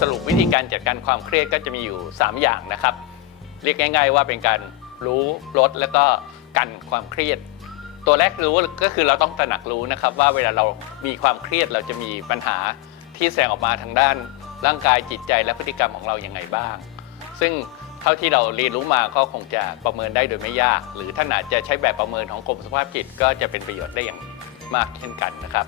สรุปวิธีการจัดการความเครียดก็จะมีอยู่ 3 อย่างนะครับ เรียกง่าย ๆ ว่าเป็นการรู้ลดแล้วก็กันความเครียด ตัวแรกรู้ก็คือเราต้องตระหนักรู้นะครับว่าเวลาเรามีความเครียดเราจะมีปัญหาที่แสดงออกมาทางด้าน ร่างกายจิตใจและพฤติกรรมของเราอย่างไรบ้าง ซึ่งเท่าที่เราเรียนรู้มาก็คงจะประเมินได้โดยไม่ยาก หรือท่านอาจจะใช้แบบประเมินของกรมสุขภาพจิตก็จะเป็นประโยชน์ได้อย่างมากเช่นกันนะครับ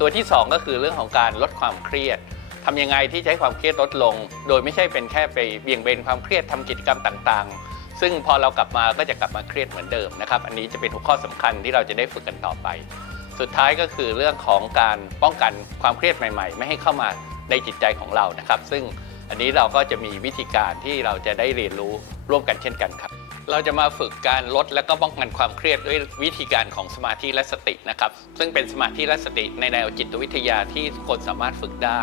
ตัวที่ 2 ก็คือเรื่องของการลดความเครียด ทำยังไงที่จะใช้ความเครียดลดลง โดยไม่ใช่เป็นแค่ไปเบี่ยงเบนความเครียดทำกิจกรรมต่างๆ ซึ่งพอเรากลับมาก็จะกลับมาเครียดเหมือนเดิมนะครับอันนี้จะเป็นหัวข้อสำคัญที่เราจะได้ฝึกกันต่อไป สุดท้ายก็คือเรื่องของการป้องกันความเครียดใหม่ ๆ ไม่ให้เข้ามาในจิตใจของเรานะครับ ซึ่งอันนี้เราก็จะมีวิธีการที่เราจะได้เรียนรู้ร่วมกันเช่นกันครับเราจะมาฝึกการลดและก็ป้องกันความเครียดด้วยวิธีการของสมาธิและสตินะครับ ซึ่งเป็นสมาธิและสติในแนวจิตวิทยาที่คนสามารถฝึกได้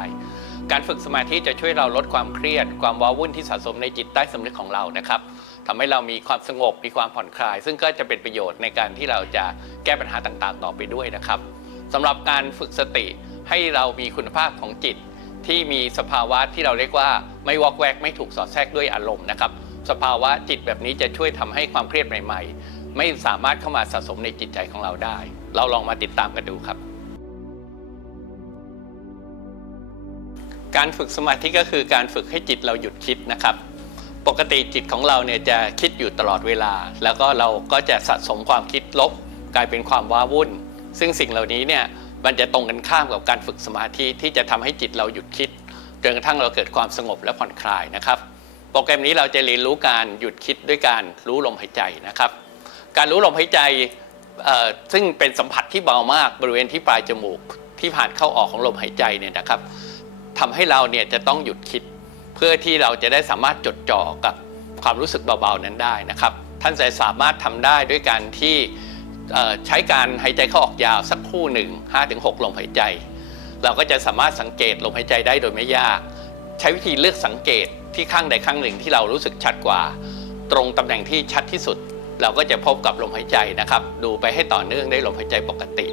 การฝึกสมาธิจะช่วยเราลดความเครียด ความว้าวุ่นที่สะสมในจิตใต้สำนึกของเรานะครับทำให้เรามีความสงบมีความผ่อนคลาย ซึ่งก็จะเป็นประโยชน์ในการที่เราจะแก้ปัญหาต่างๆ ต่อไปด้วยนะครับสำหรับการฝึกสติให้เรามีคุณภาพของจิต ที่มีสภาวะที่เราเรียกว่าไม่วอกแวกไม่ถูกสอดแทรกด้วยอารมณ์นะครับสภาวะจิตแบบนี้จะช่วยทำให้ความเครียดใหม่ ๆ ไม่สามารถเข้ามาสะสมในจิตใจของเราได้ เราลองมาติดตามกันดูครับ การฝึกสมาธิก็คือการฝึกให้จิตเราหยุดคิดนะครับ ปกติจิตของเราเนี่ยจะคิดอยู่ตลอดเวลา แล้วก็เราก็จะสะสมความคิดลบ กลายเป็นความว้าวุ่น ซึ่งสิ่งเหล่านี้เนี่ยมันจะตรงกันข้ามกับการฝึกสมาธิที่จะทำให้จิตเราหยุดคิดจนกระทั่งเราเกิดความสงบและผ่อนคลายนะครับ โปรแกรมนี้เราจะเรียนรู้การหยุดคิดด้วยการรู้ลมหายใจนะครับ การรู้ลมหายใจซึ่งเป็นสัมผัสที่เบามากบริเวณที่ปลายจมูกที่ผ่านเข้าออกของลมหายใจเนี่ยนะครับ ทำให้เราเนี่ยจะต้องหยุดคิด เพื่อที่เราจะได้สามารถจดจ่อกับความรู้สึกเบาๆนั้นได้นะครับ ท่านจะสามารถทำได้ด้วยการที่ใช้การหายใจเข้าออกยาวสักคู่หนึ่ง5-6 ลมหายใจ เราก็จะสามารถสังเกตลมหายใจได้โดยไม่ยาก ใช้วิธีเลือกสังเกตที่ข้างใดข้างหนึ่งที่เรารู้สึกชัดกว่า ตรงตำแหน่งที่ชัดที่สุด เราก็จะพบกับลมหายใจนะครับ ดูไปให้ต่อเนื่องได้ลมหายใจปกติ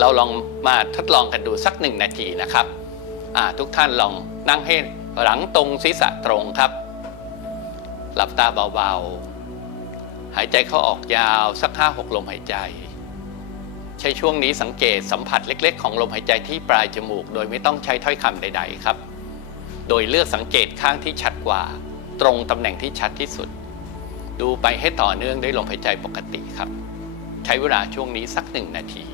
เราลองมาทดลองกันดูสักหนึ่งนาทีนะครับ ทุกท่านลองนั่งให้หลังตรงศีรษะตรงครับ หลับตาเบาๆ หายใจเข้าออกยาวสักห้าหกลมหายใจ ใช้ช่วงนี้สังเกตสัมผัสเล็ก ๆ ของลมหายใจที่ปลายจมูก โดยไม่ต้องใช้ถ้อยคำใด ๆ ครับ โดยเลือกสังเกตข้างที่ชัดกว่า ตรงตำแหน่งที่ชัดที่สุด ดูไปให้ต่อเนื่องด้วยลมหายใจปกติครับ ใช้เวลาช่วงนี้สักหนึ่งนาที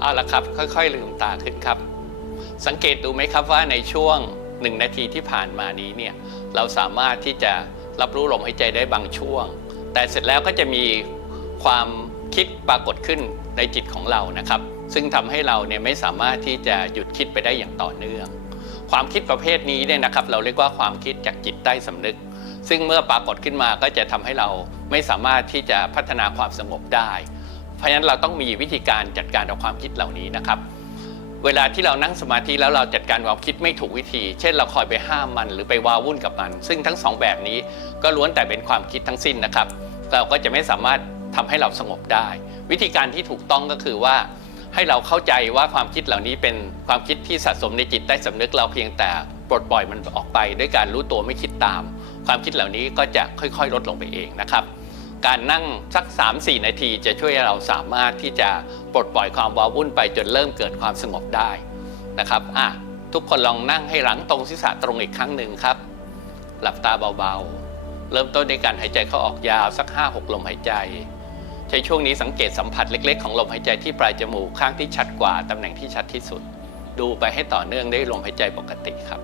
เอาละครับ ค่อยๆลืมตาขึ้นครับ สังเกตดูไหมครับว่าในช่วงหนึ่งนาทีที่ผ่านมานี้เนี่ยเราสามารถที่จะรับรู้ลมหายใจได้บางช่วง แต่เสร็จแล้วก็จะมีความคิดปรากฏขึ้นในจิตของเรานะครับ ซึ่งทำให้เราเนี่ยไม่สามารถที่จะหยุดคิดไปได้อย่างต่อเนื่อง ความคิดประเภทนี้เนี่ยนะครับ เราเรียกว่าความคิดจากจิตใต้สำนึก ซึ่งเมื่อปรากฏขึ้นมาก็จะทำให้เราไม่สามารถที่จะพัฒนาความสงบได้ เพราะฉะนั้นเราต้องมีวิธีการจัดการกับความคิดเหล่านี้นะครับ เวลาที่เรานั่งสมาธิแล้วเราจัดการความคิดไม่ถูกวิธี เช่น เราคอยไปห้ามมันหรือไปวาวุ่นกับมัน ซึ่งทั้งสองแบบนี้ก็ล้วนแต่เป็นความคิดทั้งสิ้นนะครับ เราก็จะไม่สามารถทำให้เราสงบได้ วิธีการที่ถูกต้องก็คือว่าให้เราเข้าใจว่าความคิดเหล่านี้เป็นความคิดที่สะสมในจิตใต้สำนึกเราเพียงแต่ปลดปล่อยมันออกไป ด้วยการรู้ตัวไม่คิดตาม ความคิดเหล่านี้ก็จะค่อยๆ ลดลงไปเองนะครับ การนั่งสัก 3-4 นาทีจะช่วยเราสามารถที่จะปลดปล่อยความว้าวุ่นไปจนเริ่มเกิดความสงบได้นะครับอะทุกคนลองนั่งให้หลังตรงศีรษะตรงอีกครั้งหนึ่งครับ หลับตาเบาๆ เริ่มต้นในการหายใจเข้าออกยาวสัก 5-6 ลมหายใจ ใช้ช่วงนี้สังเกตสัมผัสเล็กๆ ของลมหายใจที่ปลายจมูกข้างที่ชัดกว่าตำแหน่งที่ชัดที่สุด ดูไปให้ต่อเนื่องได้ลมหายใจปกติครับ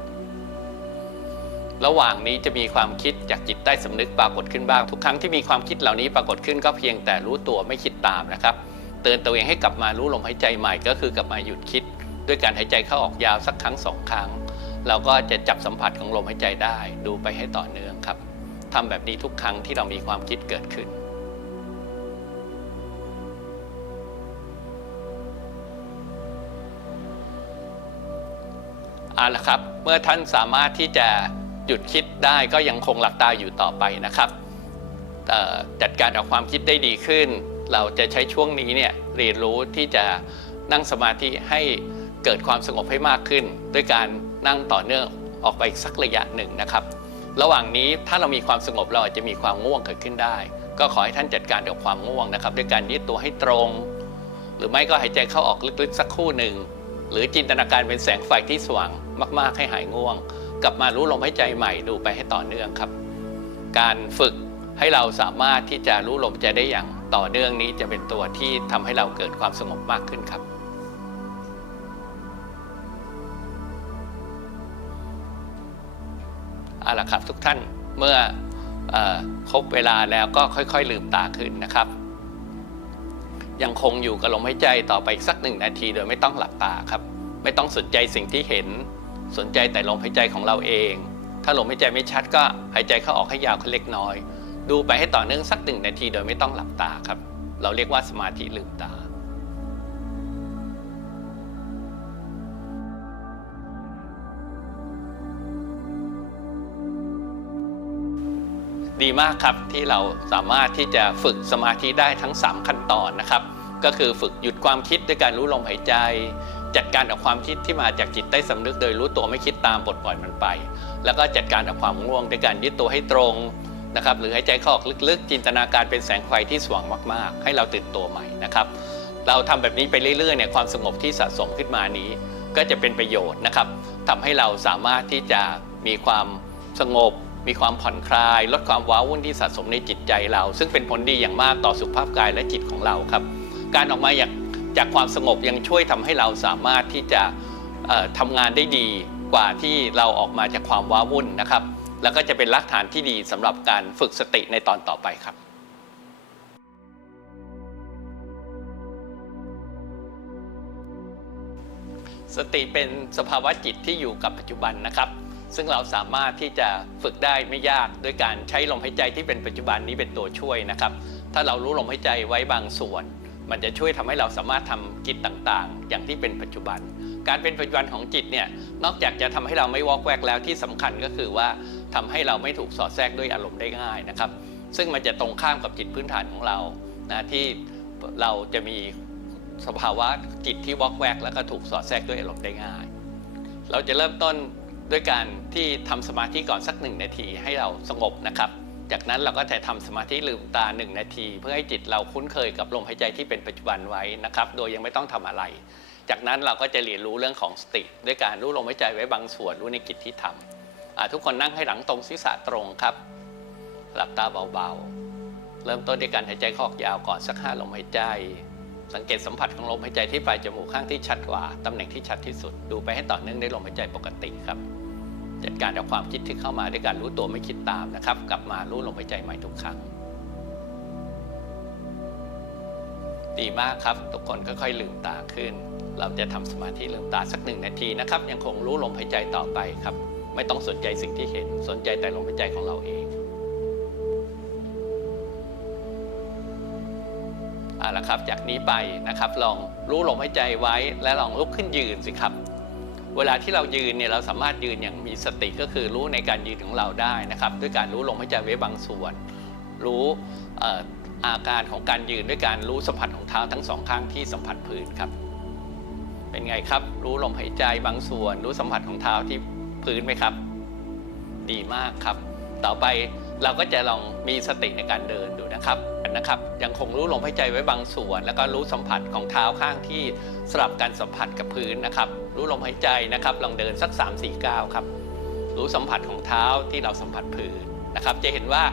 ระหว่างนี้จะมีความคิดจากจิตใต้สำนึกปรากฏขึ้นบ้าง ทุกครั้งที่มีความคิดเหล่านี้ปรากฏขึ้นก็เพียงแต่รู้ตัวไม่คิดตามนะครับ เตือนตัวเองให้กลับมารู้ลมหายใจใหม่ก็คือกลับมาหยุดคิด ด้วยการหายใจเข้าออกยาวสักครั้งสองครั้ง เราก็จะจับสัมผัสของลมหายใจได้ ดูไปให้ต่อเนื่องครับทำแบบนี้ทุกครั้งที่เรามีความคิดเกิดขึ้นเอาละครับ เมื่อท่านสามารถที่จะ หยุดคิดได้ก็ยังคงหลับตาอยู่ต่อไปนะครับจัดการกับความคิดได้ดีขึ้น เราจะใช้ช่วงนี้เนี่ยเรียนรู้ที่จะนั่งสมาธิให้เกิดความสงบให้มากขึ้น ด้วยการนั่งต่อเนื่องออกไปสักระยะหนึ่งนะครับ ระหว่างนี้ถ้าเรามีความสงบเราอาจจะมีความง่วงเกิดขึ้นได้ ก็ขอให้ท่านจัดการกับความง่วงนะครับ ด้วยการยืดตัวให้ตรง หรือไม่ก็หายใจเข้าออกลึกๆสักคู่หนึ่งหรือจินตนาการเป็นแสงไฟที่สว่างมาก ๆ ให้หายง่วง กลับมารู้ลมหายใจใหม่ดูไปให้ต่อเนื่องครับ การฝึกให้เราสามารถที่จะรู้ลมหายใจได้อย่างต่อเนื่องนี้จะเป็นตัวที่ทำให้เราเกิดความสงบมากขึ้นครับเอาละครับทุกท่านเมื่อออครบเวลาแล้วก็ค่อยๆ ลืมตาขึ้นนะครับ ยังคงอยู่กับลมหายใจต่อไปอีกสักหนึ่งนาทีโดยไม่ต้องหลับตาครับ ไม่ต้องสนใจสิ่งที่เห็น สนใจแต่ลมหายใจของเราเอง ถ้าลมหายใจไม่ชัดก็หายใจเข้าออกให้ยาวขึ้นเล็กน้อย ดูไปให้ต่อเนื่องสักหนึ่งนาทีโดยไม่ต้องหลับตาครับ เราเรียกว่าสมาธิลืมตาดีมากครับที่เราสามารถที่จะฝึกสมาธิได้ทั้ง 3 ขั้นตอนนะครับ ก็คือฝึกหยุดความคิดด้วยการรู้ลมหายใจ จัดการกับความคิดที่มาจากจิตใต้สำนึกโดยรู้ตัวไม่คิดตามปลดปล่อยมันไป แล้วก็จัดการกับความง่วงด้วยการยึดตัวให้ตรงนะครับหรือหายใจเข้าออกลึกๆ จินตนาการเป็นแสงไฟที่สว่างมากๆ ให้เราตื่นตัวใหม่นะครับเราทำแบบนี้ไปเรื่อยๆเนี่ยความสงบที่สะสมขึ้นมานี้ ก็จะเป็นประโยชน์นะครับทำให้เราสามารถที่จะมีความสงบ มีความผ่อนคลาย ลดความว้าวุ่นที่สะสมในจิตใจเรา ซึ่งเป็นผลดีอย่างมากต่อสุขภาพกายและจิตของเราครับ การออกมาจาก จากความสงบยังช่วยทำให้เราสามารถที่จะเอ่อทำงานได้ดีกว่าที่เราออกมาจากความว้าวุ่นนะครับ แล้วก็จะเป็นรากฐานที่ดีสำหรับการฝึกสติในตอนต่อไปครับสติเป็นสภาวะจิตที่อยู่กับปัจจุบันนะครับ ซึ่งเราสามารถที่จะฝึกได้ไม่ยากด้วยการใช้ลมหายใจที่เป็นปัจจุบันนี้เป็นตัวช่วยนะครับ ถ้าเรารู้ลมหายใจไว้บางส่วน มันจะช่วยทำให้เราสามารถทำกิจต่างๆ อย่างที่เป็นปัจจุบัน การเป็นปัจจุบันของจิตเนี่ยนอกจากจะทำให้เราไม่วอกแวกแล้วที่สำคัญก็คือว่าทำให้เราไม่ถูกสอดแทรกด้วยอารมณ์ได้ง่ายนะครับ ซึ่งมันจะตรงข้ามกับจิตพื้นฐานของเรานะที่เราจะมีสภาวะจิตที่วอกแวกแล้วก็ถูกสอดแทรกด้วยอารมณ์ได้ง่าย เราจะเริ่มต้นด้วยการที่ทำสมาธิก่อนสักหนึ่งนาทีให้เราสงบนะครับ จากนั้นเราก็จะทำสมาธิลืมตา 1 นาที เพื่อให้จิตเราคุ้นเคยกับลมหายใจที่เป็นปัจจุบันไว้นะครับ โดยยังไม่ต้องทำอะไร จากนั้นเราก็จะเรียนรู้เรื่องของสติ ด้วยการรู้ลมหายใจไว้บางส่วนรู้ในกิจที่ทำทุกคนนั่งให้หลังตรงศีรษะตรงครับ หลับตาเบาๆ เริ่มต้นด้วยการหายใจเข้าออกยาวก่อนสักห้าลมหายใจ สังเกตสัมผัสของลมหายใจที่ปลายจมูกข้างที่ชัดกว่าตำแหน่งที่ชัดที่สุด ดูไปให้ต่อเนื่องได้ลมหายใจปกติครับ จัดการกับความคิดที่เข้ามาด้วยการรู้ตัวไม่คิดตามนะครับ กลับมารู้ลมหายใจใหม่ทุกครั้ง ดีมากครับทุกคนค่อยๆลืมตาขึ้น เราจะทำสมาธิลืมตาสักหนึ่งนาทีนะครับ ยังคงรู้ลมหายใจต่อไปครับ ไม่ต้องสนใจสิ่งที่เห็นสนใจแต่ลมหายใจของเราเองเอาละครับ จากนี้ไปนะครับ ลองรู้ลมหายใจไว้และลองลุกขึ้นยืนสิครับ เวลาที่เรายืนเนี่ยเราสามารถยืนอย่างมีสติก็คือรู้ในการยืนของเราได้นะครับ ด้วยการรู้ลมหายใจไว้บางส่วน รู้อาการของการยืนด้วยการรู้สัมผัสของเท้าทั้งสองข้างที่สัมผัสพื้นครับ เป็นไงครับ รู้ลมหายใจบางส่วน รู้สัมผัสของเท้าที่พื้นไหมครับ ดีมากครับ ต่อไปเราก็จะลองมีสติในการเดินดูนะครับนะครับ ยังคงรู้ลมหายใจไว้บางส่วน แล้วก็รู้สัมผัสของเท้าข้างที่สลับกันสัมผัสกับพื้นนะครับ รู้ลมหายใจนะครับลองเดินสัก 3 4ก้าวครับรู้สัมผัสของเท้าที่เราสัมผัสพื้นนะครับ จะเห็นว่า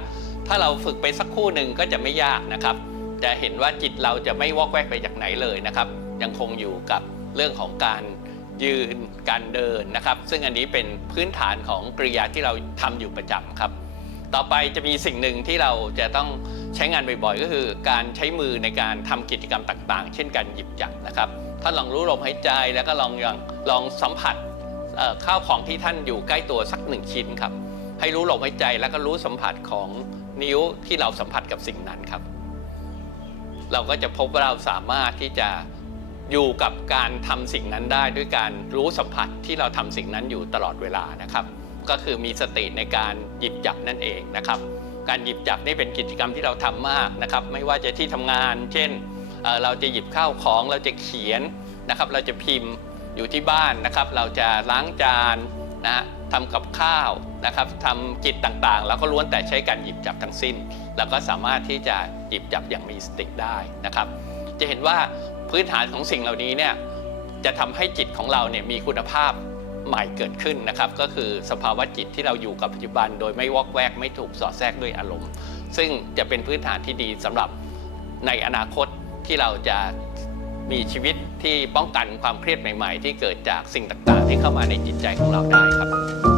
ถ้าเราฝึกไปสักคู่หนึ่งก็จะไม่ยากนะครับ จะเห็นว่าจิตเราจะไม่วอกแวกไปจากไหนเลยนะครับ ยังคงอยู่กับเรื่องของการยืนการเดินนะครับ ซึ่งอันนี้เป็นพื้นฐานของกริยาที่เราทำอยู่ประจำครับ ต่อไปจะมีสิ่งหนึ่งที่เราจะต้องใช้งานบ่อยๆ ก็คือ การใช้มือในการทำกิจกรรมต่างๆ เช่นการหยิบจับนะครับ ถ้าลองรู้ลมหายใจแล้วก็ลองลองลองสัมผัสข้าวของที่ท่านอยู่ใกล้ตัวสักหนึ่งชิ้นครับ ให้รู้ลมหายใจแล้วก็รู้สัมผัสของนิ้วที่เราสัมผัสกับสิ่งนั้นครับ เราก็จะพบว่าเราสามารถที่จะอยู่กับการทำสิ่งนั้นได้ด้วยการรู้สัมผัสที่เราทำสิ่งนั้นอยู่ตลอดเวลานะครับ ก็คือมีสติในการหยิบจับนั่นเองนะครับ การหยิบจับนี่เป็นกิจกรรมที่เราทำมากนะครับ ไม่ว่าจะที่ทำงาน เช่น เเราจะหยิบข้าวของเราจะเขียนนะครับ เราจะพิมพ์อยู่ที่บ้านนะครับ เราจะล้างจานนะฮะทำกับข้าวนะครับทำกิจต่างๆ แล้วก็ล้วนแต่ใช้การหยิบจับทั้งสิ้น แล้วก็สามารถที่จะหยิบจับอย่างมีสติได้นะครับ จะเห็นว่าพื้นฐานของสิ่งเหล่านี้เนี่ยจะทำให้จิตของเราเนี่ยมีคุณภาพใหม่เกิดขึ้นนะครับ ก็คือสภาวะจิตที่เราอยู่กับปัจจุบัน โดยไม่วอกแวกไม่ถูกสอดแทรกด้วยอารมณ์ ซึ่งจะเป็นพื้นฐานที่ดีสำหรับในอนาคต ที่เราจะมีชีวิตที่ป้องกันความเครียดใหม่ ๆ ที่เกิดจากสิ่งต่างๆ ที่เข้ามาในจิตใจของเราได้ครับ